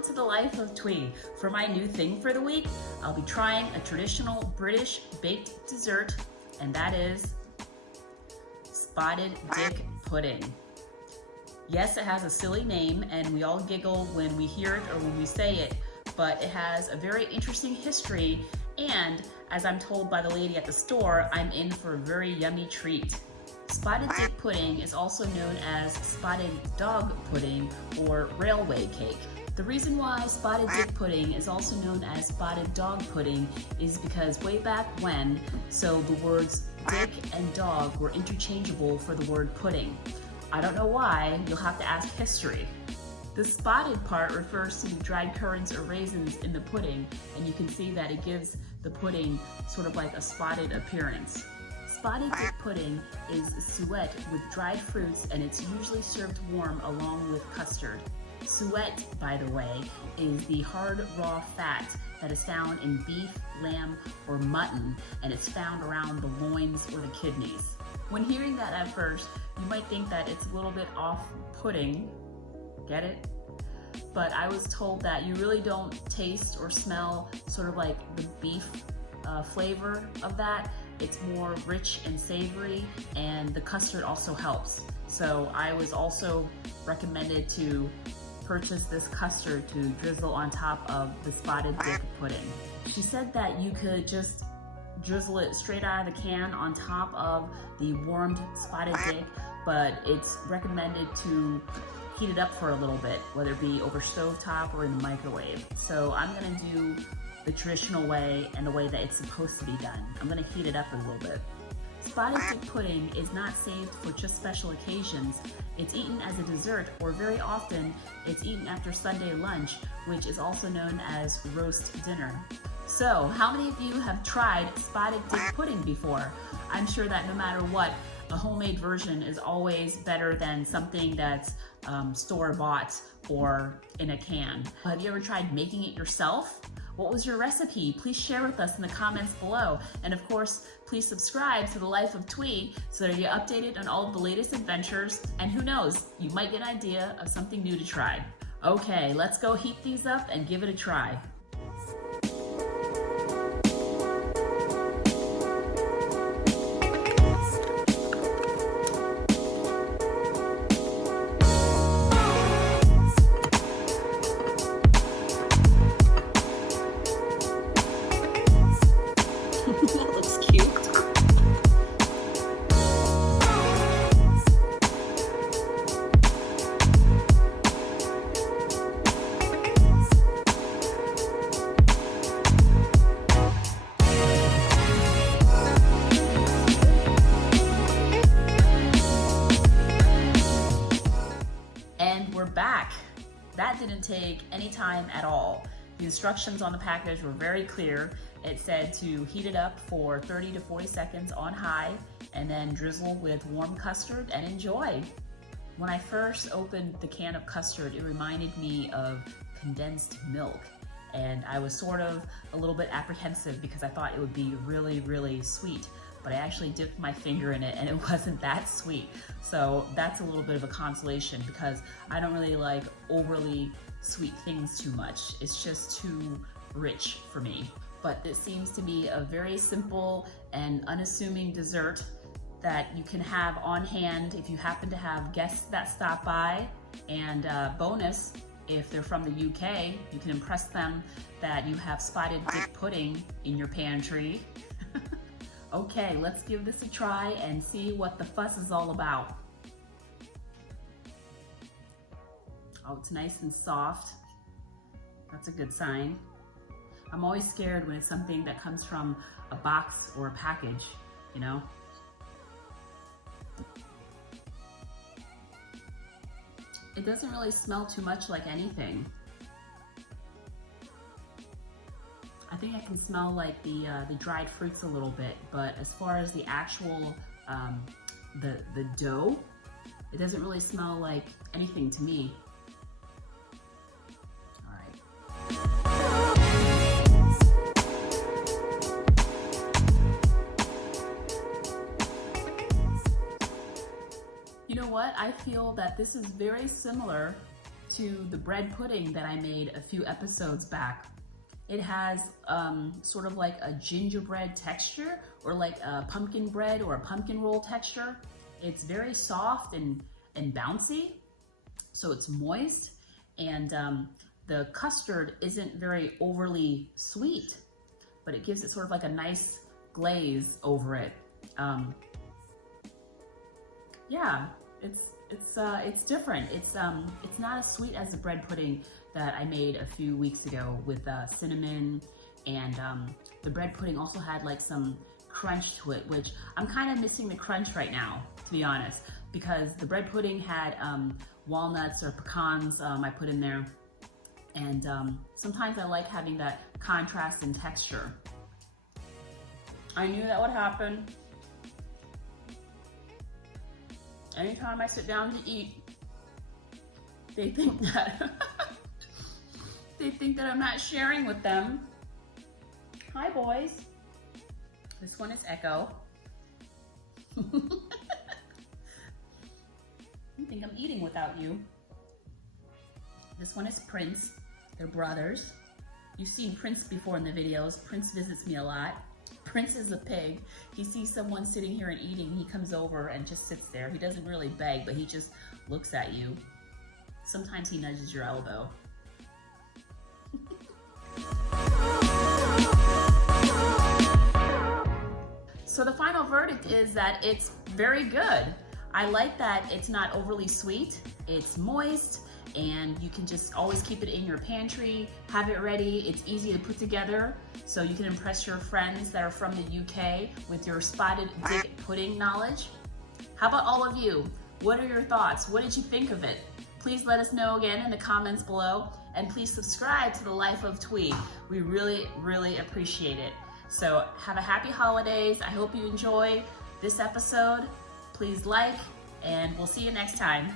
Welcome to the life of Thuy. For my new thing for the week, I'll be trying a traditional British baked dessert, and that is spotted dick pudding. Yes, it has a silly name and we all giggle when we hear it or when we say it, but it has a very interesting history, and as I'm told by the lady at the store, I'm in for a very yummy treat. Spotted dick pudding is also known as spotted dog pudding or railway cake. The reason why spotted dick pudding is also known as spotted dog pudding is because way back when, so the words dick and dog were interchangeable for the word pudding. I don't know why, you'll have to ask history. The spotted part refers to the dried currants or raisins in the pudding, and you can see that it gives the pudding sort of like a spotted appearance. Spotted dick pudding is suet with dried fruits, and it's usually served warm along with custard. Suet, by the way, is the hard raw fat that is found in beef, lamb, or mutton, and it's found around the loins or the kidneys. When hearing that at first, you might think that it's a little bit off-putting. Get it? But I was told that you really don't taste or smell sort of like the beef flavor of that. It's more rich and savory, and the custard also helps. So I was also recommended to purchase this custard to drizzle on top of the spotted dick pudding. She said that you could just drizzle it straight out of the can on top of the warmed spotted dick, but it's recommended to heat it up for a little bit, whether it be over stovetop or in the microwave. So I'm gonna do the traditional way and the way that it's supposed to be done. I'm gonna heat it up a little bit. Spotted dick pudding is not saved for just special occasions. It's eaten as a dessert, or very often it's eaten after Sunday lunch, which is also known as roast dinner. So, how many of you have tried spotted dick pudding before? I'm sure that no matter what, a homemade version is always better than something that's store-bought or in a can. Have you ever tried making it yourself? What was your recipe? Please share with us in the comments below. And of course, please subscribe to The Life of Thuy so that you're updated on all of the latest adventures. And who knows, you might get an idea of something new to try. Okay, let's go heat these up and give it a try. That looks cute. And we're back. That didn't take any time at all. The instructions on the package were very clear. It said to heat it up for 30 to 40 seconds on high and then drizzle with warm custard and enjoy. When I first opened the can of custard, it reminded me of condensed milk. And I was sort of a little bit apprehensive because I thought it would be really, really sweet. But I actually dipped my finger in it and it wasn't that sweet. So that's a little bit of a consolation because I don't really like overly sweet things too much. It's just too rich for me. But this seems to be a very simple and unassuming dessert that you can have on hand if you happen to have guests that stop by. And bonus, if they're from the UK, you can impress them that you have spotted dick pudding in your pantry. Okay, let's give this a try and see what the fuss is all about. Oh, it's nice and soft. That's a good sign. I'm always scared when it's something that comes from a box or a package, you know? It doesn't really smell too much like anything. I think I can smell like the dried fruits a little bit, but as far as the actual, the dough, it doesn't really smell like anything to me. All right. You know what? I feel that this is very similar to the bread pudding that I made a few episodes back. It has sort of like a gingerbread texture, or like a pumpkin bread or a pumpkin roll texture. It's very soft and bouncy, so it's moist, and the custard isn't very overly sweet, but it gives it sort of like a nice glaze over it. Yeah, it's different. It's not as sweet as the bread pudding that I made a few weeks ago with cinnamon, and the bread pudding also had like some crunch to it, which I'm kind of missing the crunch right now, to be honest, because the bread pudding had walnuts or pecans I put in there, and sometimes I like having that contrast in texture. I knew that would happen. Anytime I sit down to eat, they think that I'm not sharing with them. Hi, boys. This one is Echo. You think I'm eating without you. This one is Prince. They're brothers. You've seen Prince before in the videos. Prince visits me a lot. Prince is a pig. He sees someone sitting here and eating, he comes over and just sits there. He doesn't really beg, but he just looks at you. Sometimes he nudges your elbow. So the final verdict is that it's very good. I like that it's not overly sweet, it's moist, and you can just always keep it in your pantry, have it ready. It's easy to put together, so you can impress your friends that are from the UK with your spotted dick pudding knowledge. How about all of you? What are your thoughts? What did you think of it? Please let us know again in the comments below, and please subscribe to The Life of Thuy. We really, really appreciate it. So have a happy holidays. I hope you enjoy this episode. Please like, and we'll see you next time.